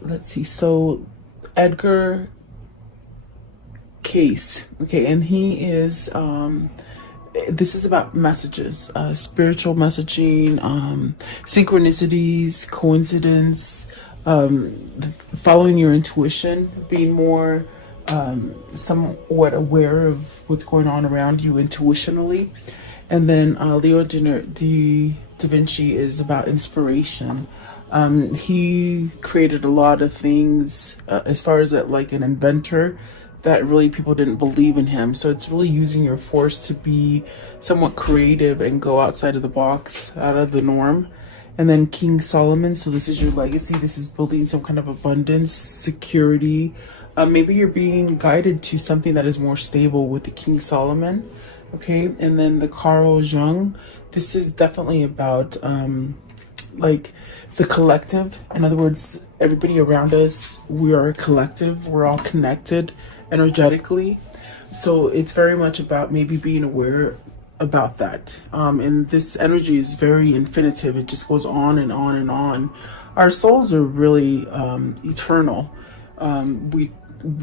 let's see. So Edgar Case, okay, and he is this is about messages, spiritual messaging, synchronicities, coincidence, following your intuition, being more somewhat aware of what's going on around you intuitionally. And then Leo da Vinci is about inspiration. He created a lot of things as far as like an inventor that really people didn't believe in him. So it's really using your force to be somewhat creative and go outside of the box, out of the norm. And then King Solomon, so this is your legacy. This is building some kind of abundance, security. Maybe you're being guided to something that is more stable with the King Solomon. Okay, and then the Carl Jung, this is definitely about like the collective. In other words, everybody around us, we are a collective, we're all connected energetically. So it's very much about maybe being aware about that. And this energy is very infinitive, it just goes on and on and on. Our souls are really eternal. We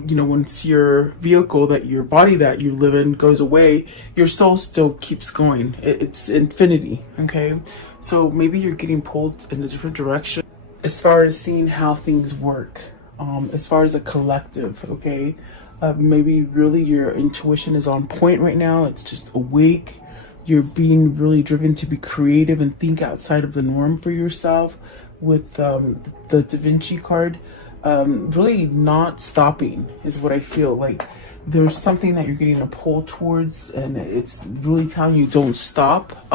you know, once your vehicle, that your body that you live in goes away, your soul still keeps going. It's infinity. Okay, so maybe you're getting pulled in a different direction as far as seeing how things work, as far as a collective. Okay, maybe really your intuition is on point right now, it's just awake. You're being really driven to be creative and think outside of the norm for yourself with the Da Vinci card. Really not stopping is what I feel like. There's something that you're getting a pull towards, and it's really telling you don't stop.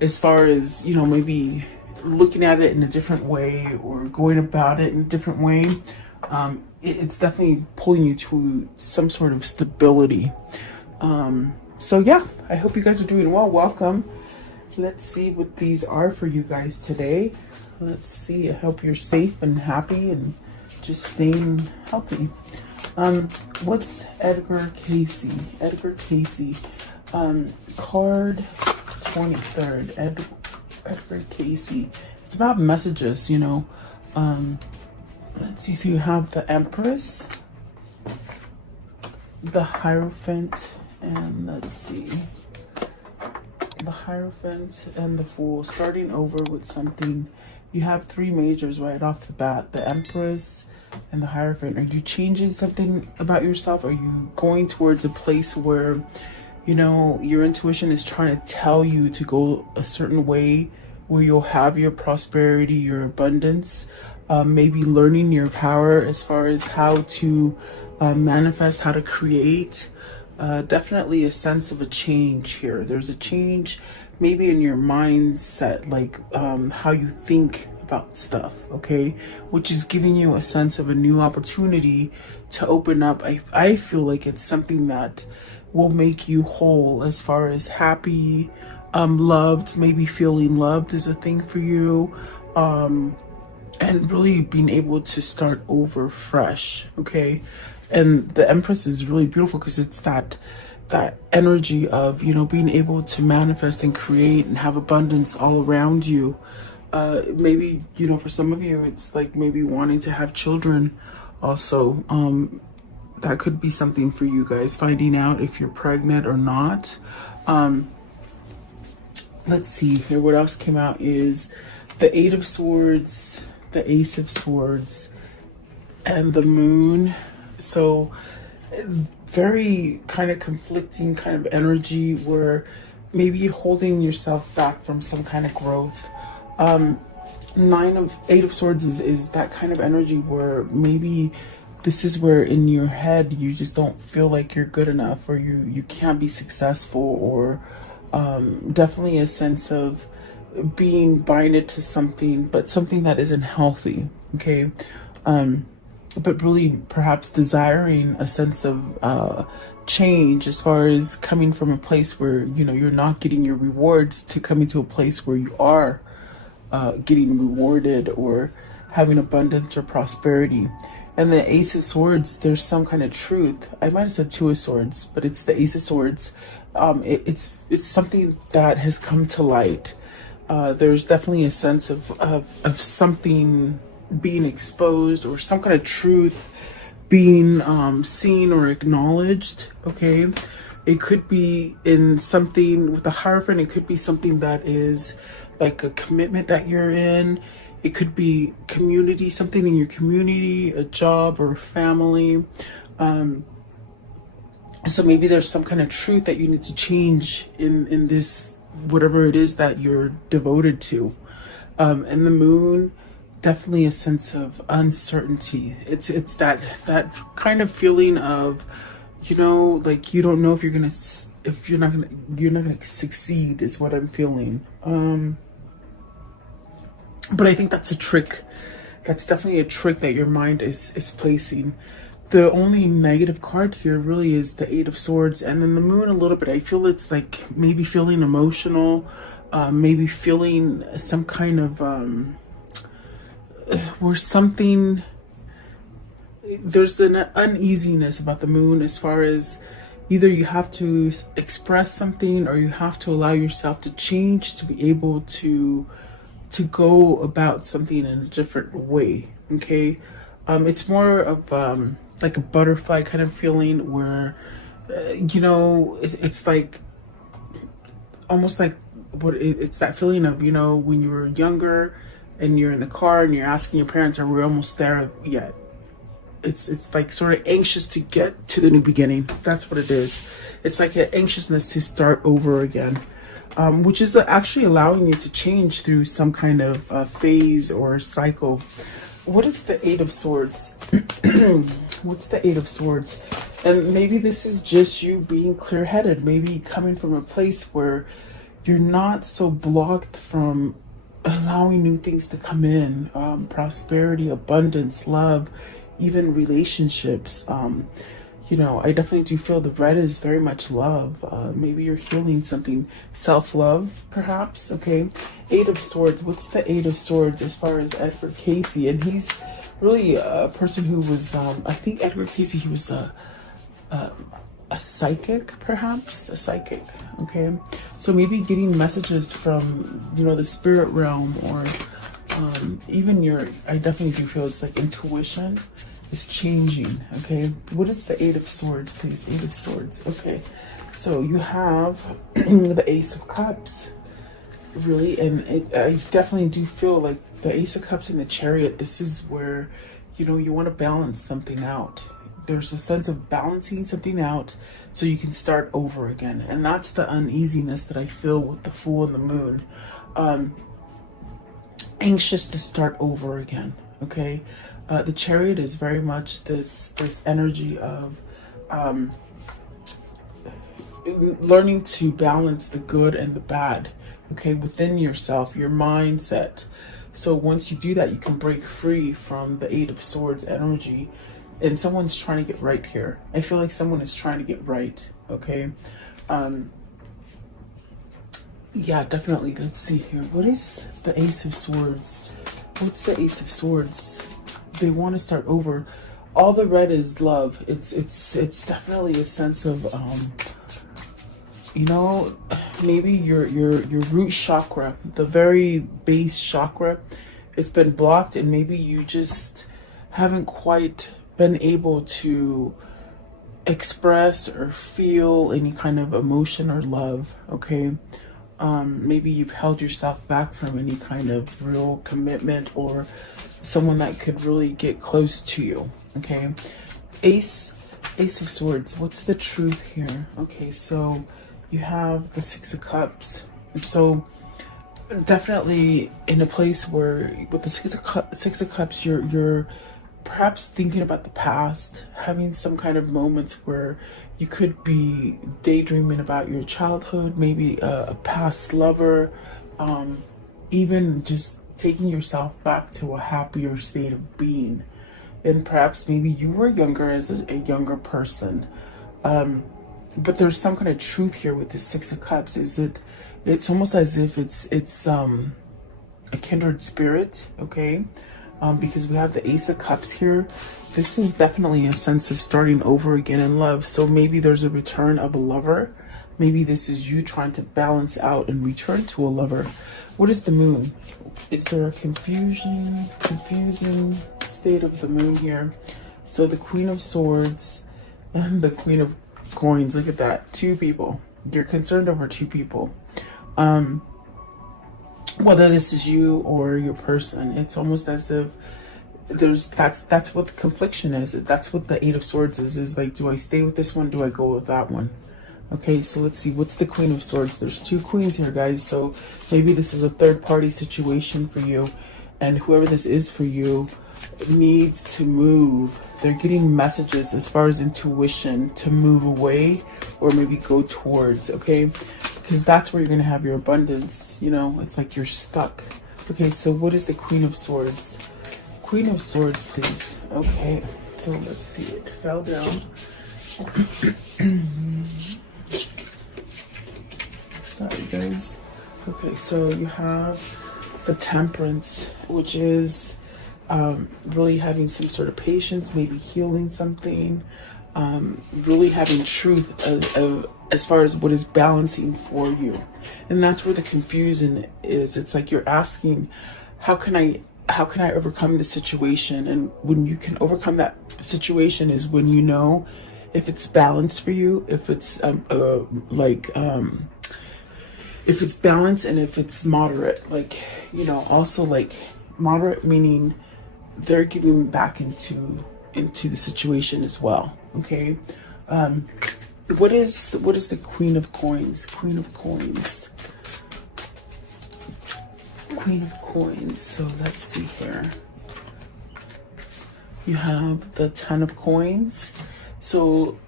As far as, you know, maybe looking at it in a different way or going about it in a different way, it's definitely pulling you to some sort of stability. So yeah, I hope you guys are doing well. Welcome. Let's see what these are for you guys today. Let's see. I hope you're safe and happy and just staying healthy. What's Edgar Casey? Edgar Casey. Card 23rd. Edgar Casey. It's about messages, you know. Let's see. So you have the Empress, the Hierophant, and let's see. The Hierophant and the Fool. Starting over with something. You have three majors right off the bat. The Empress and the Hierophant. Are you changing something about yourself? Are you going towards a place where, you know, your intuition is trying to tell you to go a certain way where you'll have your prosperity, your abundance, maybe learning your power as far as how to manifest, how to create. Definitely a sense of a change here. There's a change maybe in your mindset, like how you think about stuff, okay? Which is giving you a sense of a new opportunity to open up. I feel like it's something that will make you whole as far as happy, loved, maybe feeling loved is a thing for you. And really being able to start over fresh, okay? And the Empress is really beautiful because it's that energy of, you know, being able to manifest and create and have abundance all around you. Maybe, you know, for some of you, it's like maybe wanting to have children also. That could be something for you guys, finding out if you're pregnant or not. Let's see here. What else came out is the Eight of Swords, the Ace of Swords, and the Moon. So very kind of conflicting kind of energy where maybe you're holding yourself back from some kind of growth. Eight of Swords is that kind of energy where maybe this is where in your head you just don't feel like you're good enough, or you can't be successful, or definitely a sense of being binded to something, but something that isn't healthy, okay? But really perhaps desiring a sense of change as far as coming from a place where, you know, you're not getting your rewards to coming to a place where you are getting rewarded or having abundance or prosperity. And the Ace of Swords, there's some kind of truth. I might have said Two of Swords, but it's the Ace of Swords. It's something that has come to light. There's definitely a sense of something being exposed, or some kind of truth being seen or acknowledged. Okay, it could be in something with the Hierophant. It could be something that is like a commitment that you're in. It could be community, something in your community, a job or a family. So maybe there's some kind of truth that you need to change in this, whatever it is that you're devoted to. And the Moon, definitely a sense of uncertainty. It's that kind of feeling of, you know, like you don't know if you're not gonna succeed, is what I'm feeling. But I think that's a trick. That's definitely a trick that your mind is placing. The only negative card here really is the Eight of Swords, and then the Moon a little bit. I feel it's like maybe feeling emotional, maybe feeling some kind of where something, there's an uneasiness about the Moon, as far as either you have to express something or you have to allow yourself to change to be able to go about something in a different way. Okay, it's more of like a butterfly kind of feeling where you know, it's like almost like it's that feeling of, you know, when you were younger and you're in the car and you're asking your parents, are we almost there yet? It's like sort of anxious to get to the new beginning. That's what it is. It's like an anxiousness to start over again, which is actually allowing you to change through some kind of phase or cycle. What is the Eight of Swords? What's the Eight of Swords? And maybe this is just you being clear-headed, maybe coming from a place where you're not so blocked from allowing new things to come in, prosperity, abundance, love, even relationships. You know, I definitely do feel the red is very much love. Maybe you're healing something, self-love, perhaps. Okay, Eight of Swords. What's the Eight of Swords as far as Edgar Cayce? And he's really a person who was, I think Edgar Cayce, he was a psychic, perhaps a psychic. Okay, so maybe getting messages from, you know, the spirit realm, or even your, I definitely do feel it's like intuition is changing. Okay, what is the Eight of Swords, please? Eight of Swords. Okay, so you have the Ace of Cups, really, and I definitely do feel like the Ace of Cups and the Chariot, this is where, you know, you want to balance something out. There's a sense of balancing something out so you can start over again, and that's the uneasiness that I feel with the Fool and the Moon. Anxious to start over again. Okay, the Chariot is very much this energy of learning to balance the good and the bad, okay, within yourself, your mindset. So once you do that, you can break free from the Eight of Swords energy. And someone's trying to get right here. I feel like someone is trying to get right. Okay, yeah, definitely. Let's see here. What is the Ace of Swords? What's the Ace of Swords? They want to start over. All the red is love. It's definitely a sense of you know, maybe your root chakra, the very base chakra, it's been blocked, and maybe you just haven't quite been able to express or feel any kind of emotion or love. Okay, maybe you've held yourself back from any kind of real commitment or someone that could really get close to you. Okay, Ace of Swords. What's the truth here? Okay, so you have the Six of Cups. So definitely in a place where with the Six of Cups, you're perhaps thinking about the past, having some kind of moments where you could be daydreaming about your childhood, maybe a past lover, even just taking yourself back to a happier state of being. And perhaps maybe you were younger as a younger person. But there's some kind of truth here with the Six of Cups. It's almost as if it's a kindred spirit, okay? Because we have the Ace of Cups here. This is definitely a sense of starting over again in love. So maybe there's a return of a lover. Maybe this is you trying to balance out and return to a lover. What is the Moon? is there a confusing state of the moon here? So the Queen of Swords and the Queen of Coins, look at that, two people. You're concerned over two people. Whether this is you or your person, it's almost as if that's what the confliction is. That's what the Eight of Swords is like, do I stay with this one? Do I go with that one? Okay, so let's see, what's the Queen of Swords? There's two queens here, guys. So maybe this is a third party situation for you, and whoever this is for you needs to move. They're getting messages as far as intuition to move away or maybe go towards, okay? Because that's where you're going to have your abundance. You know, it's like you're stuck. Okay, so what is the Queen of Swords? Queen of Swords, please. Okay, so let's see, it fell down. Sorry, guys. Okay, so you have the Temperance, which is really having some sort of patience, maybe healing something, really having truth as far as what is balancing for you. And that's where the confusion is. It's like you're asking, how can I overcome this situation? And when you can overcome that situation is when you know if it's balanced for you, if it's if it's balanced and if it's moderate. Like, you know, also like moderate meaning they're giving back into the situation as well. Okay. What is the Queen of Coins? Queen of Coins. Queen of Coins. So let's see here. You have the Ten of Coins. So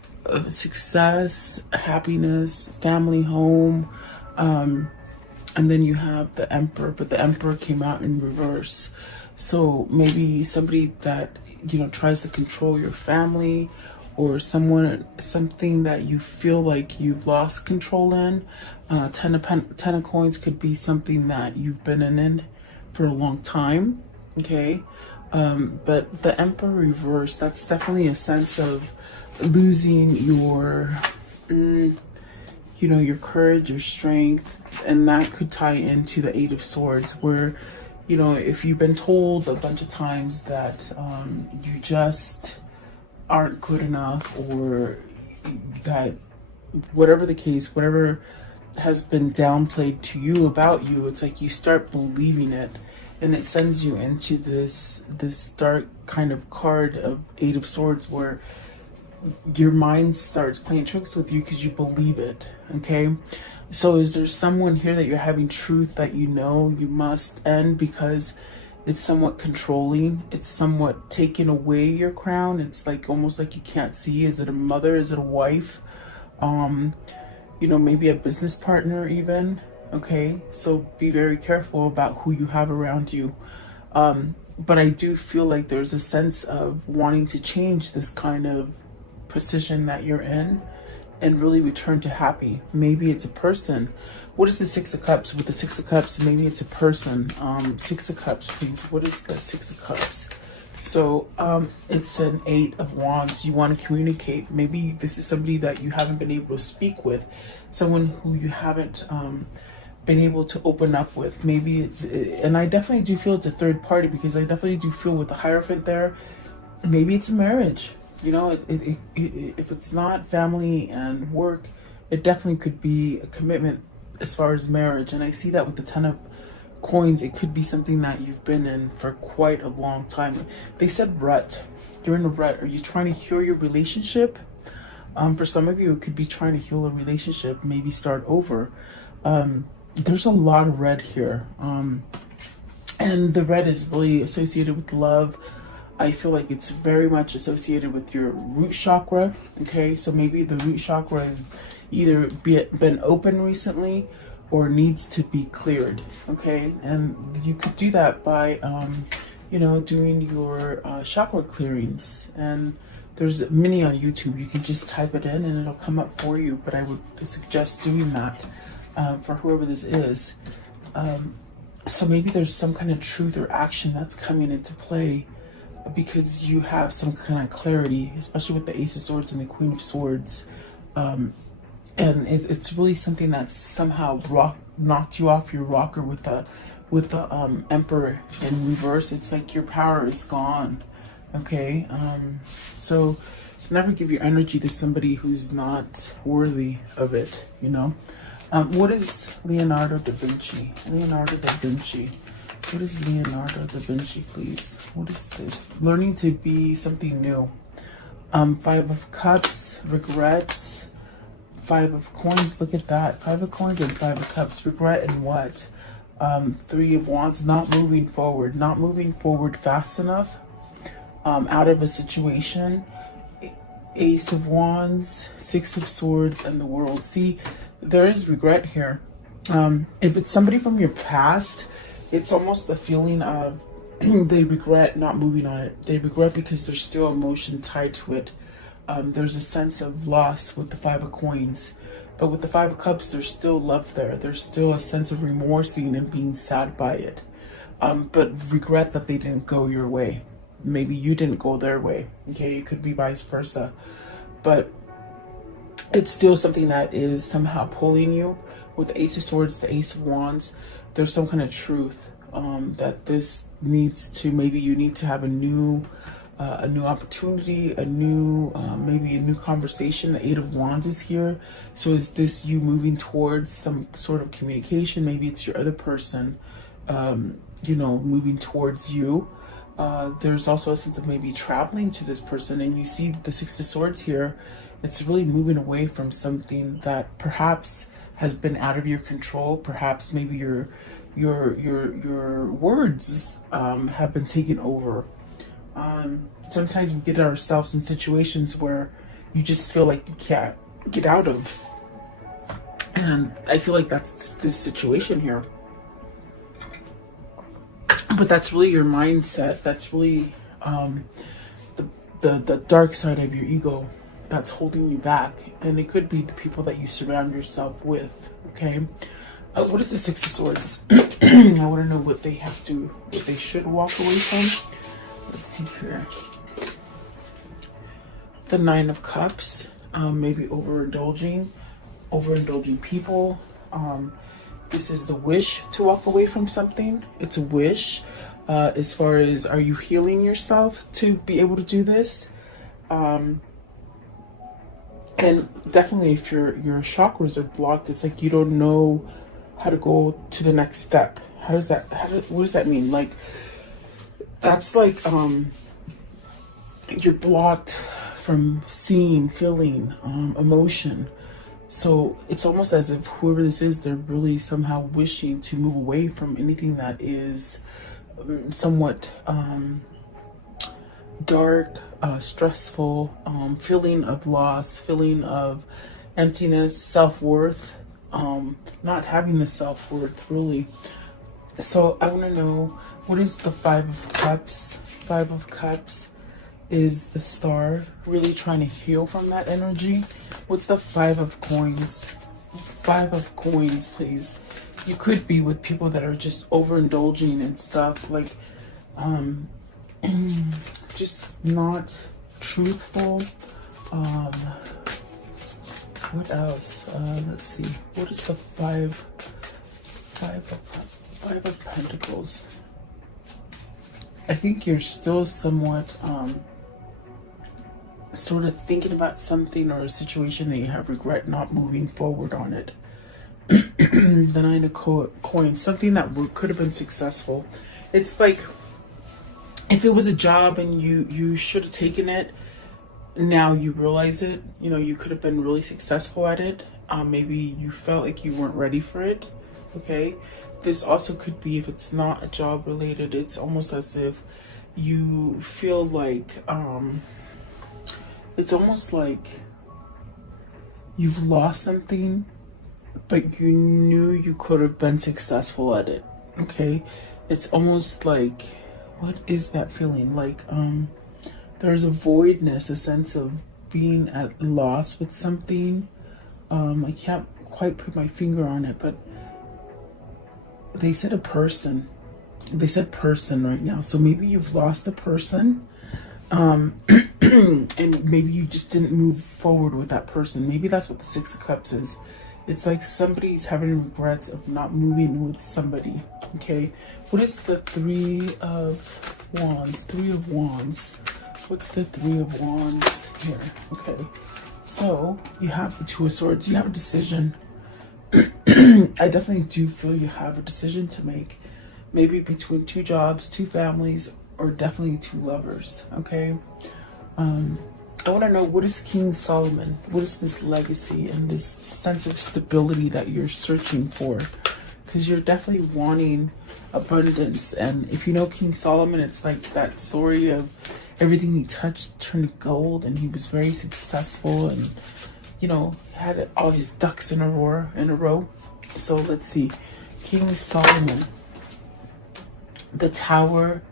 success, happiness, family, home. And then you have the Emperor, but the Emperor came out in reverse. So maybe somebody that, you know, tries to control your family, or something that you feel like you've lost control in. Ten of Coins could be something that you've been in for a long time. Okay. But the Emperor reverse, that's definitely a sense of losing your, you know, your courage, your strength, and that could tie into the Eight of Swords, where, you know, if you've been told a bunch of times that you just aren't good enough, or that whatever the case, whatever has been downplayed to you about you, it's like you start believing it, and it sends you into this dark kind of card of Eight of Swords, where your mind starts playing tricks with you because you believe it. Okay, so is there someone here that you're having truth that you know you must end because it's somewhat controlling, it's somewhat taking away your crown? It's like almost like you can't see. Is it a mother? Is it a wife? You know, maybe a business partner even. Okay, so be very careful about who you have around you. But I do feel like there's a sense of wanting to change this kind of position that you're in and really return to happy. Maybe it's a person. What is the Six of Cups? With the Six of Cups, maybe it's a person. Six of Cups, please. What is the Six of Cups? So it's an Eight of Wands. You want to communicate. Maybe this is somebody that you haven't been able to speak with, someone who you haven't been able to open up with. Maybe it's, and I definitely do feel it's a third party, because I definitely do feel with the Hierophant there, maybe it's a marriage. You know, if it's not family and work, it definitely could be a commitment as far as marriage. And I see that with the Ten of Coins. It could be something that you've been in for quite a long time. They said rut. You're in a rut. Are you trying to heal your relationship? For some of you, it could be trying to heal a relationship, maybe start over. There's a lot of red here. And the red is really associated with love. I feel like it's very much associated with your root chakra. Okay, so maybe the root chakra has either been open recently or needs to be cleared. Okay, and you could do that by, you know, doing your chakra clearings. And there's many on YouTube. You can just type it in and it'll come up for you. But I would suggest doing that for whoever this is. So maybe there's some kind of truth or action that's coming into play, because you have some kind of clarity, especially with the Ace of Swords and the Queen of Swords. And it's really something that somehow knocked you off your rocker with the with the Emperor in reverse, it's like your power is gone. Okay, so never give your energy to somebody who's not worthy of it, you know. What is Leonardo da Vinci? Leonardo da Vinci. What is Leonardo da Vinci, please? What is this? Learning to be something new. Five of Cups, regrets. Five of Coins, look at that. Five of Coins and Five of Cups. Regret and what? Three of Wands, not moving forward. Not moving forward fast enough. Out of a situation. Ace of Wands, Six of Swords, and the World. See, there is regret here. If it's somebody from your past, it's almost the feeling of they regret not moving on it. They regret because there's still emotion tied to it. There's a sense of loss with the Five of Coins. But with the Five of Cups, there's still love there. There's still a sense of remorsing and being sad by it. But regret that they didn't go your way. Maybe you didn't go their way. Okay, it could be vice versa. But it's still something that is somehow pulling you. With the Ace of Swords, the Ace of Wands, there's some kind of truth that this needs to, maybe you need to have a new opportunity, maybe a new conversation. The Eight of Wands is here. So is this you moving towards some sort of communication? Maybe it's your other person, you know, moving towards you. There's also a sense of maybe traveling to this person, and you see the Six of Swords here. It's really moving away from something that perhaps has been out of your control. Perhaps maybe your words have been taken over. Sometimes we get ourselves in situations where you just feel like you can't get out of, and I feel like that's this situation here. But that's really your mindset. That's really the dark side of your ego that's holding you back. And it could be the people that you surround yourself with. Okay. What is the Six of Swords? I want to know what they should walk away from. Let's see here. The Nine of Cups. Maybe overindulging people. This is the wish to walk away from something. It's a wish. As far as, are you healing yourself to be able to do this? And definitely if your chakras are blocked, it's like you don't know how to go to the next step. What does that mean? Like, that's like, you're blocked from seeing, feeling, emotion. So it's almost as if whoever this is, they're really somehow wishing to move away from anything that is somewhat dark, stressful, feeling of loss, feeling of emptiness, self-worth, not having the self-worth really. So I want to know, what is the Five of Cups? Five of Cups is the Star, really trying to heal from that energy. What's the Five of Coins? Five of Coins, please. You could be with people that are just overindulging and stuff, like just not truthful. What else? Let's see. What is the Five of Pentacles? I think you're still somewhat sort of thinking about something or a situation that you have regret not moving forward on it. The Nine of Coins, something that could have been successful. It's like if it was a job and you should have taken it, now you realize it, you know, you could have been really successful at it. Maybe you felt like you weren't ready for it. Okay, this also could be, if it's not a job related, it's almost as if you feel like it's almost like you've lost something, but you knew you could have been successful at it. Okay, it's almost like, what is that feeling? Like there's a voidness, a sense of being at loss with something. I can't quite put my finger on it, but they said a person. They said person right now. So maybe you've lost a person, and maybe you just didn't move forward with that person. Maybe that's what the Six of Cups is. It's like somebody's having regrets of not moving with somebody. Okay, what is the Three of Wands? Three of Wands. What's the Three of Wands here? Okay, so you have the Two of Swords. You have a decision. I definitely do feel you have a decision to make. Maybe between two jobs, two families, or definitely two lovers. Okay. I want to know, what is King Solomon? What is this legacy and this sense of stability that you're searching for? Because you're definitely wanting abundance. And if you know King Solomon, it's like that story of everything he touched turned to gold, and he was very successful and, you know, had all his ducks in a row. So let's see. King Solomon, the Tower,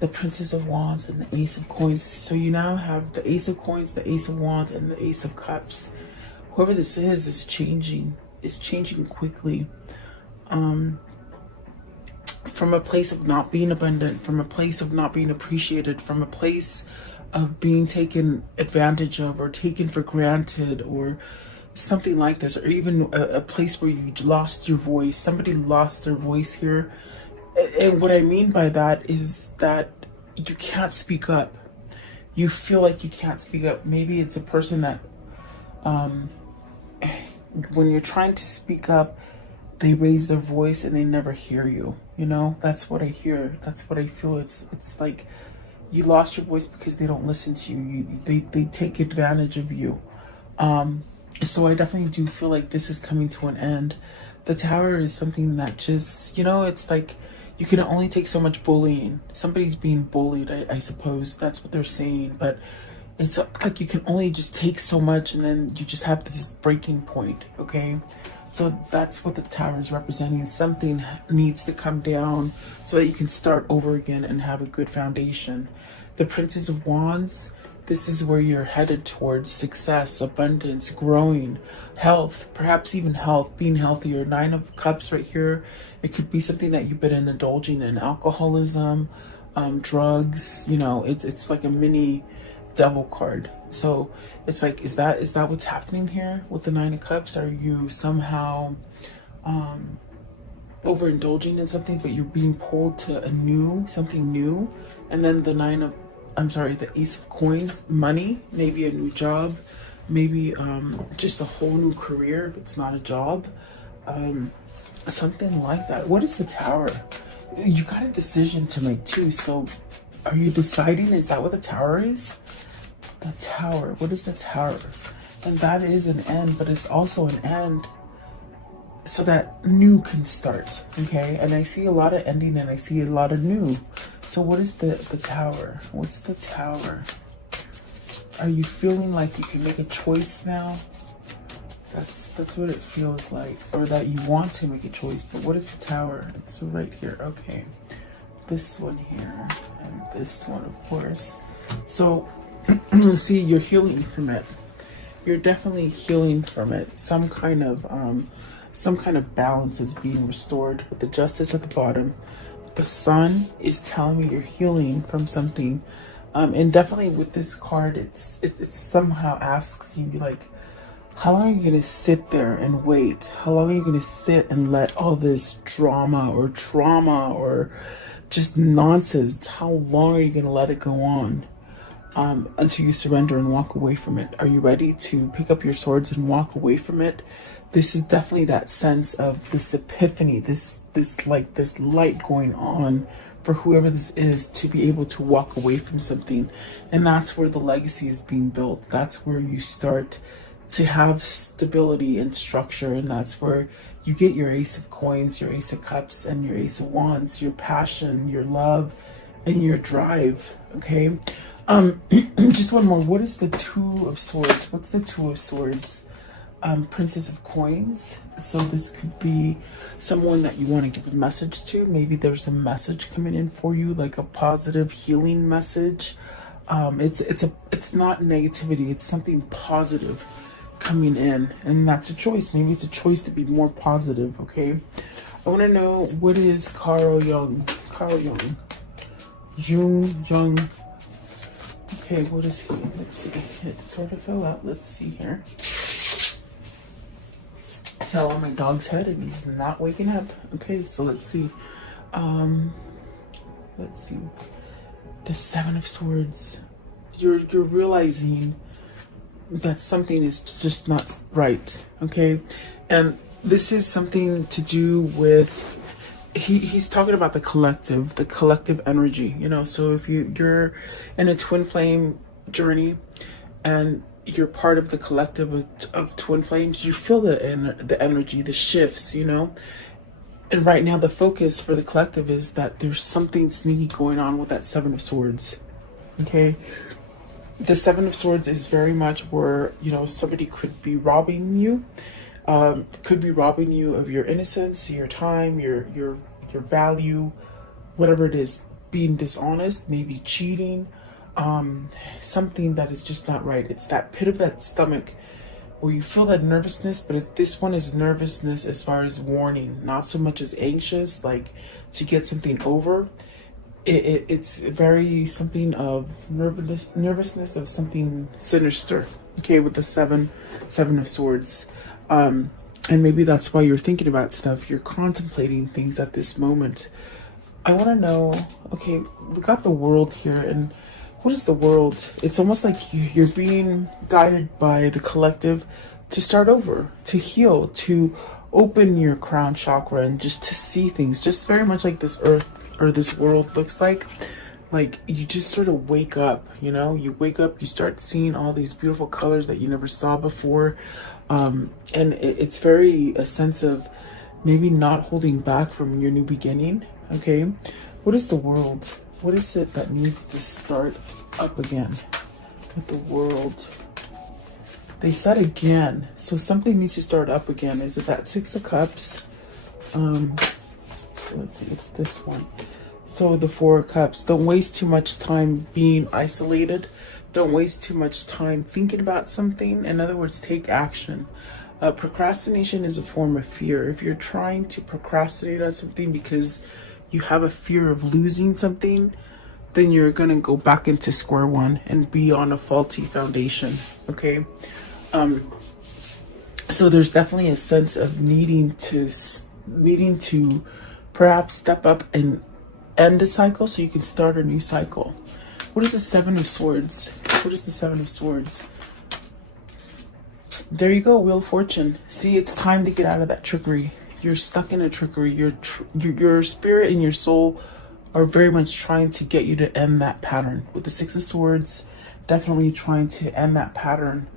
the Princess of Wands, and the Ace of Coins. So you now have the Ace of Coins, the Ace of Wands, and the Ace of Cups. Whoever this is changing. It's changing quickly. From a place of not being abundant, from a place of not being appreciated, from a place of being taken advantage of or taken for granted, or something like this, or even a place where you lost your voice. Somebody lost their voice here. And what I mean by that is that you can't speak up. You feel like you can't speak up. Maybe it's a person that, when you're trying to speak up, they raise their voice and they never hear you. You know, that's what I hear. That's what I feel. It's like you lost your voice because they don't listen to you. They take advantage of you. So I definitely do feel like this is coming to an end. The Tower is something that just, you know, it's like, you can only take so much bullying. Somebody's being bullied, I suppose. That's what they're saying. But it's like you can only just take so much, and then you just have this breaking point, okay? So that's what the Tower is representing. Something needs to come down so that you can start over again and have a good foundation. The Princess of Wands, this is where you're headed towards success, abundance, growing, health, perhaps even health, being healthier. Nine of Cups right here. It could be something that you've been indulging in, alcoholism, drugs, you know, it's like a mini devil card. So it's like, is that what's happening here with the Nine of Cups? Are you somehow overindulging in something, but you're being pulled to something new? And then the Ace of Coins, money, maybe a new job, maybe just a whole new career if it's not a job. Something like that. What is the Tower? You got a decision to make too. So are you deciding? Is that what the Tower is? The Tower. What is the Tower? And that is an end, but it's also an end so that new can start. Okay. And I see a lot of ending and I see a lot of new. So what is the Tower? What's the Tower? Are you feeling like you can make a choice now? That's what it feels like, or that you want to make a choice. But what is the Tower? It's right here. Okay, this one here and this one, of course. So see, you're healing from it. You're definitely healing from it. Some kind of balance is being restored with the Justice at the bottom. The Sun is telling me you're healing from something, and definitely with this card, it somehow asks you, like, how long are you going to sit there and wait? How long are you going to sit and let all this drama or trauma or just nonsense, how long are you going to let it go on until you surrender and walk away from it? Are you ready to pick up your swords and walk away from it? This is definitely that sense of this epiphany, this light going on for whoever this is to be able to walk away from something. And that's where the legacy is being built. That's where you start to have stability and structure, and that's where you get your Ace of Coins, your Ace of Cups, and your Ace of Wands, your passion, your love, and your drive. Okay, just one more. What is the Two of Swords? What's the Two of Swords? Princess of Coins. So this could be someone that you want to give a message to. Maybe there's a message coming in for you, like a positive healing message. It's not negativity, it's something positive coming in, and that's a choice. Maybe it's a choice to be more positive. Okay, I want to know, what is Carl Jung? Jung. Okay, what is he? Let's see. It sort of fell out. Let's see here. fell on my dog's head and he's not waking up. Okay, so let's see. Let's see. The Seven of Swords. You're realizing that something is just not right. Okay, and this is something to do with. He's talking about the collective energy. You know, so if you're in a twin flame journey, and you're part of the collective of twin flames, you feel the energy, the shifts, you know. And right now the focus for the collective is that there's something sneaky going on with that Seven of Swords. Okay, the Seven of Swords is very much where, you know, somebody could be robbing you, of your innocence, your time, your value, whatever it is, being dishonest, maybe cheating, something that is just not right. It's that pit of that stomach where you feel that nervousness, but this one is nervousness as far as warning, not so much as anxious, like to get something over. It's very something of nervousness of something sinister. Okay, with the seven of swords. And maybe that's why you're thinking about stuff. You're contemplating things at this moment. I want to know, okay, we got the World here, and what is the World? It's almost like you're being guided by the collective to start over, to heal, to open your crown chakra, and just to see things, just very much like this earth or this world looks like. Like you just sort of wake up, you know, you wake up, you start seeing all these beautiful colors that you never saw before. And it's very a sense of maybe not holding back from your new beginning. Okay, what is the World? What is it that needs to start up again with the World? They said again, so something needs to start up again. Is it that Six of Cups? Let's see, it's this one. So the Four of Cups. Don't waste too much time being isolated. Don't waste too much time thinking about something. In other words, take action. Procrastination is a form of fear. If you're trying to procrastinate on something because you have a fear of losing something, then you're going to go back into square one and be on a faulty foundation. Okay. So there's definitely a sense of needing to perhaps step up and end a cycle so you can start a new cycle. What is the Seven of Swords? What is the Seven of Swords? There you go, Wheel of Fortune. See, it's time to get out of that trickery. You're stuck in a trickery. Your spirit and your soul are very much trying to get you to end that pattern. With the Six of Swords, definitely trying to end that pattern.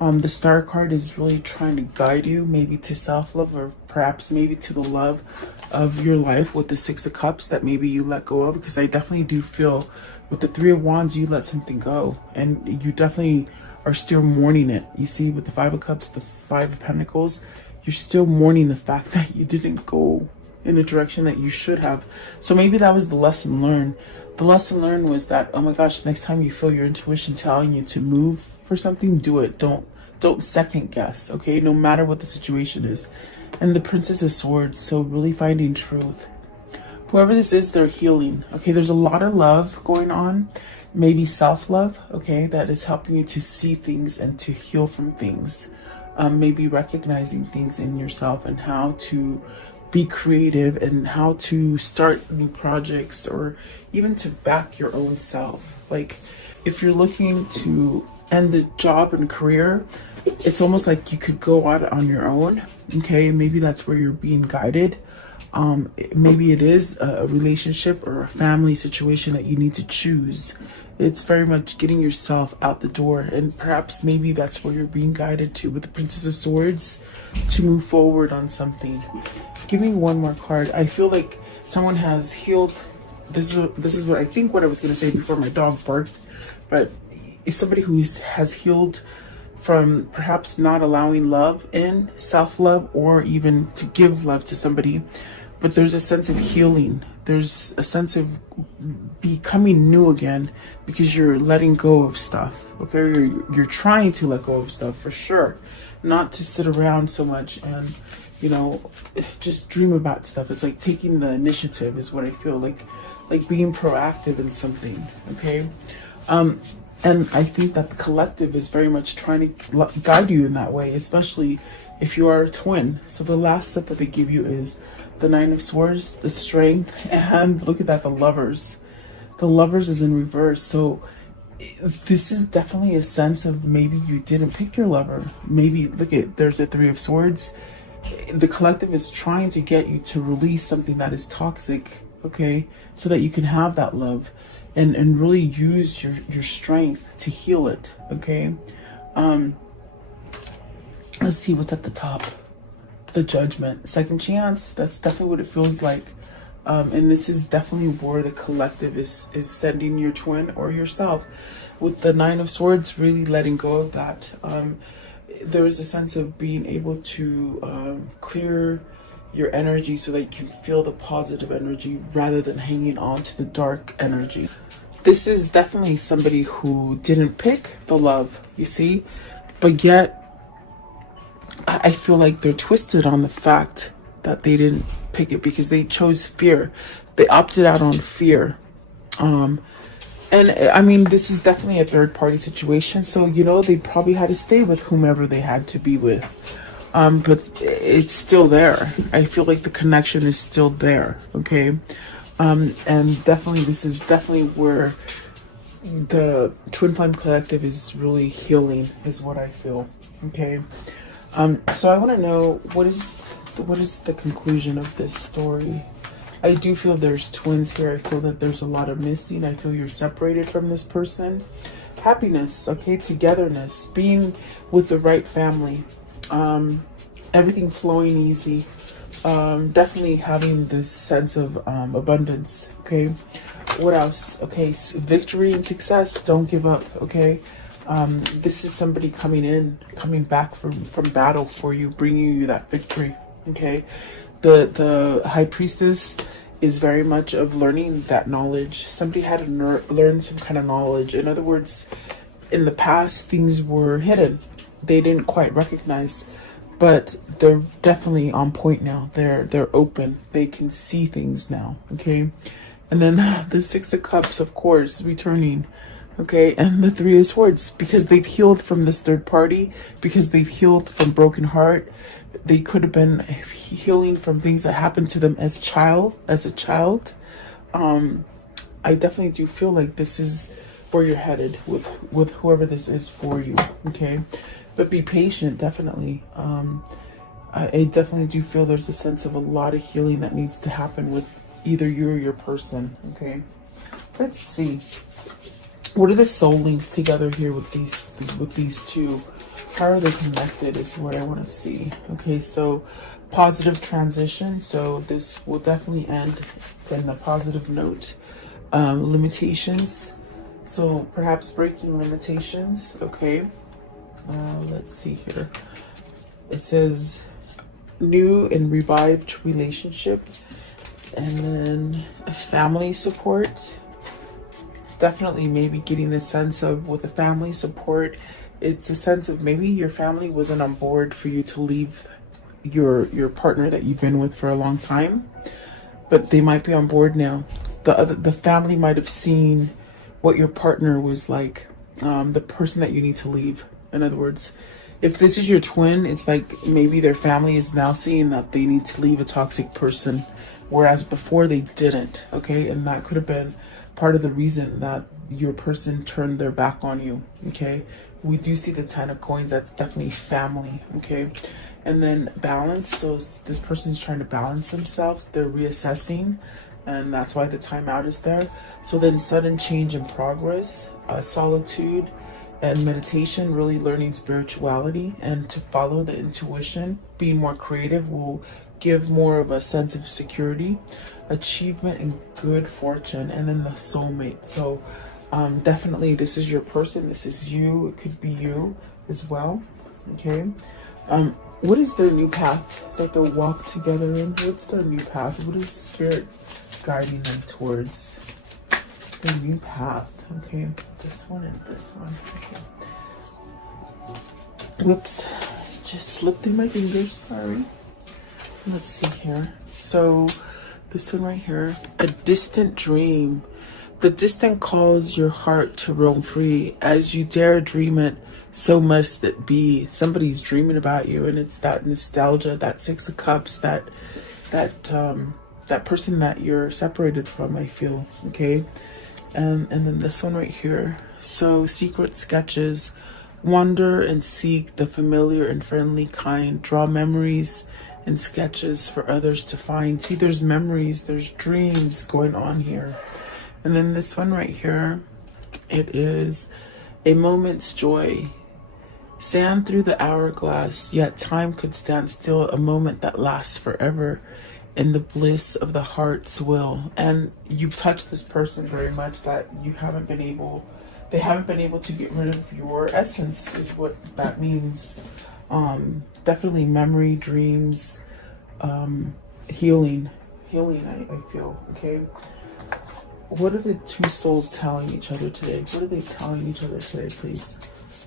The Star card is really trying to guide you, maybe to self-love, or perhaps maybe to the love of your life with the Six of Cups that maybe you let go of. Because I definitely do feel with the Three of Wands, you let something go, and you definitely are still mourning it. You see, with the Five of Cups, the Five of Pentacles, you're still mourning the fact that you didn't go in the direction that you should have. So maybe that was the lesson learned. The lesson learned was that, oh my gosh, next time you feel your intuition telling you to move for something, do it. Don't second guess, okay? No matter what the situation is. And the Princess of Swords, so really finding truth. Whoever this is, they're healing. Okay, there's a lot of love going on. Maybe self-love, okay, that is helping you to see things and to heal from things. Maybe recognizing things in yourself and how to be creative and how to start new projects, or even to back your own self. Like if you're looking to end the job and career, it's almost like you could go out on your own. Okay, maybe that's where you're being guided. Maybe it is a relationship or a family situation that you need to choose. It's very much getting yourself out the door, and perhaps maybe that's where you're being guided to with the Princess of Swords, to move forward on something. Give me one more card. I feel like someone has healed. This is what I think what I was going to say before my dog barked, but it's somebody who has healed from perhaps not allowing love in, self-love, or even to give love to somebody. But there's a sense of healing. There's a sense of becoming new again because you're letting go of stuff. Okay, you're trying to let go of stuff for sure, not to sit around so much and, you know, just dream about stuff. It's like taking the initiative is what I feel like being proactive in something. Okay, And I think that the collective is very much trying to guide you in that way, especially if you are a twin. So the last step that they give you is the Nine of Swords, the Strength, and look at that, the Lovers. The Lovers is in reverse. So this is definitely a sense of maybe you didn't pick your lover. Maybe, look at, there's a Three of Swords. The collective is trying to get you to release something that is toxic, okay? So that you can have that love and really use your strength to heal it, okay? Let's see what's at the top. The Judgment, second chance. That's definitely what it feels like. And this is definitely where the collective is sending your twin or yourself. With the Nine of Swords, really letting go of that. There is a sense of being able to clear your energy so that you can feel the positive energy rather than hanging on to the dark energy. This is definitely somebody who didn't pick the love, you see, but yet I feel like they're twisted on the fact that they didn't pick it because they chose fear. They opted out on fear. And I mean, this is definitely a third party situation. So, you know, they probably had to stay with whomever they had to be with. But it's still there. I feel like the connection is still there. Okay. And definitely, this is definitely where the Twin Flame Collective is really healing, is what I feel. Okay. So I want to know, what is the conclusion of this story? I do feel there's twins here. I feel that there's a lot of missing. I feel you're separated from this person. Happiness, okay, togetherness, being with the right family, everything flowing easy, definitely having this sense of abundance, okay? What else? Okay, victory and success. Don't give up, okay? This is somebody coming back from battle for you, bringing you that victory, okay? The High Priestess is very much of learning that knowledge. Somebody had to learn some kind of knowledge. In other words, in the past, things were hidden. They didn't quite recognize, but they're definitely on point now. They're open. They can see things now, okay? And then the Six of Cups, of course, returning. Okay, and the Three of Swords, because they've healed from this third party, because they've healed from broken heart. They could have been healing from things that happened to them as a child. I definitely do feel like this is where you're headed with whoever this is for you. Okay, but be patient, definitely. I definitely do feel there's a sense of a lot of healing that needs to happen with either you or your person. Okay, let's see. What are the soul links together here with these two? How are they connected is what I want to see. Okay, so positive transition. So this will definitely end in a positive note. Limitations. So perhaps breaking limitations. Okay. Let's see here. It says new and revived relationship. And then family support. Definitely maybe getting the sense of, with the family support, it's a sense of maybe your family wasn't on board for you to leave your partner that you've been with for a long time, but they might be on board now. The family might have seen what your partner was like, the person that you need to leave. In other words, if this is your twin, it's like maybe their family is now seeing that they need to leave a toxic person, whereas before they didn't. Okay, and that could have been part of the reason that your person turned their back on you. Okay, we do see the Ten of Coins. That's definitely family. Okay, and then balance. So this person is trying to balance themselves. They're reassessing, and that's why the timeout is there. So then sudden change in progress, solitude and meditation, really learning spirituality and to follow the intuition. Being more creative will give more of a sense of security, achievement, and good fortune. And then the soulmate. So definitely this is your person. This is you. It could be you as well. Okay. What is their new path that they'll walk together in? What's their new path? What is spirit guiding them towards? Their new path. Okay. This one and this one. Okay. Whoops. Just slipped through my fingers. Sorry. Let's see here. So this one right here, a distant dream. The distant calls your heart to roam free. As you dare dream it, so must it be. Somebody's dreaming about you, and it's that nostalgia, that Six of Cups, that person that you're separated from, I feel. Okay. And then this one right here. So secret sketches, wander and seek the familiar and friendly kind. Draw memories and sketches for others to find. See, there's memories, there's dreams going on here. And then this one right here, it is a moment's joy. Sand through the hourglass, yet time could stand still. A moment that lasts forever in the bliss of the heart's will. And you've touched this person very much, that you haven't been able, they haven't been able to get rid of your essence, is what that means. Definitely memory, dreams, healing, I feel. Okay. What are the two souls telling each other today? What are they telling each other today, please?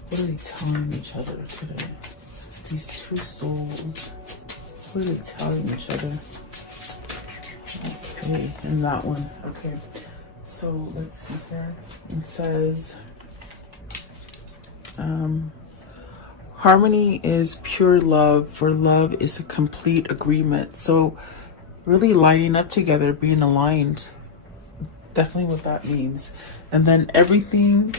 What are they telling each other today? These two souls, what are they telling each other? Okay, and that one. Okay, so let's see here. It says, harmony is pure love, for love is a complete agreement. So really lining up together, being aligned. Definitely what that means. And then everything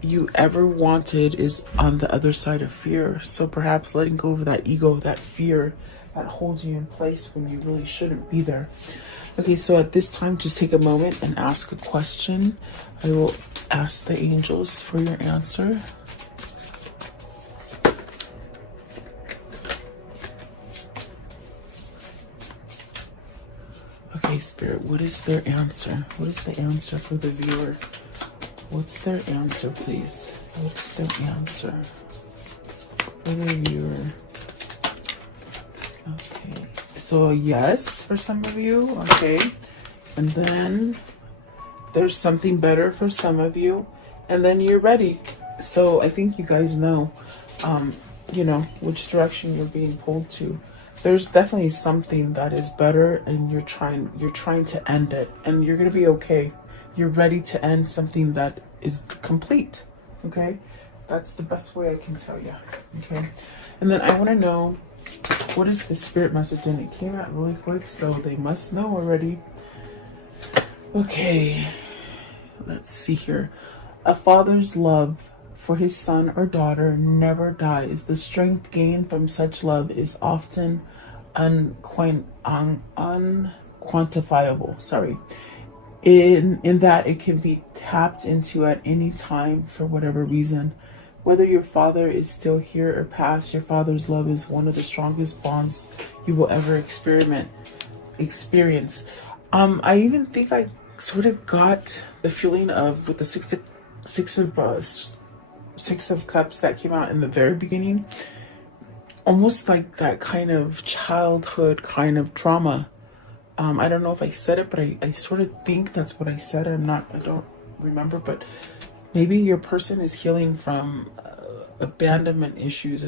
you ever wanted is on the other side of fear. So perhaps letting go of that ego, that fear that holds you in place when you really shouldn't be there. Okay, so at this time, just take a moment and ask a question. I will ask the angels for your answer. Okay, Spirit, what is their answer? What is the answer for the viewer? What's their answer, please? What's their answer for the viewer? Okay, so yes for some of you. Okay, and then there's something better for some of you, and then you're ready. So I think you guys know, you know, which direction you're being pulled to. There's definitely something that is better, and you're trying to end it, and you're gonna be okay. You're ready to end something that is complete. Okay, that's the best way I can tell you. Okay, and then I want to know, what is the spirit message? And it came out really quick, so they must know already. Okay, let's see here. A father's love for his son or daughter never dies. The strength gained from such love is often unquantifiable. Sorry. In that it can be tapped into at any time for whatever reason. Whether your father is still here or past, your father's love is one of the strongest bonds you will ever experience. I even think I sort of got the feeling of, with the Six of Cups that came out in the very beginning, almost like that kind of childhood kind of trauma. I don't know if I said it, but I sort of think that's what I said. I don't remember, but maybe your person is healing from abandonment issues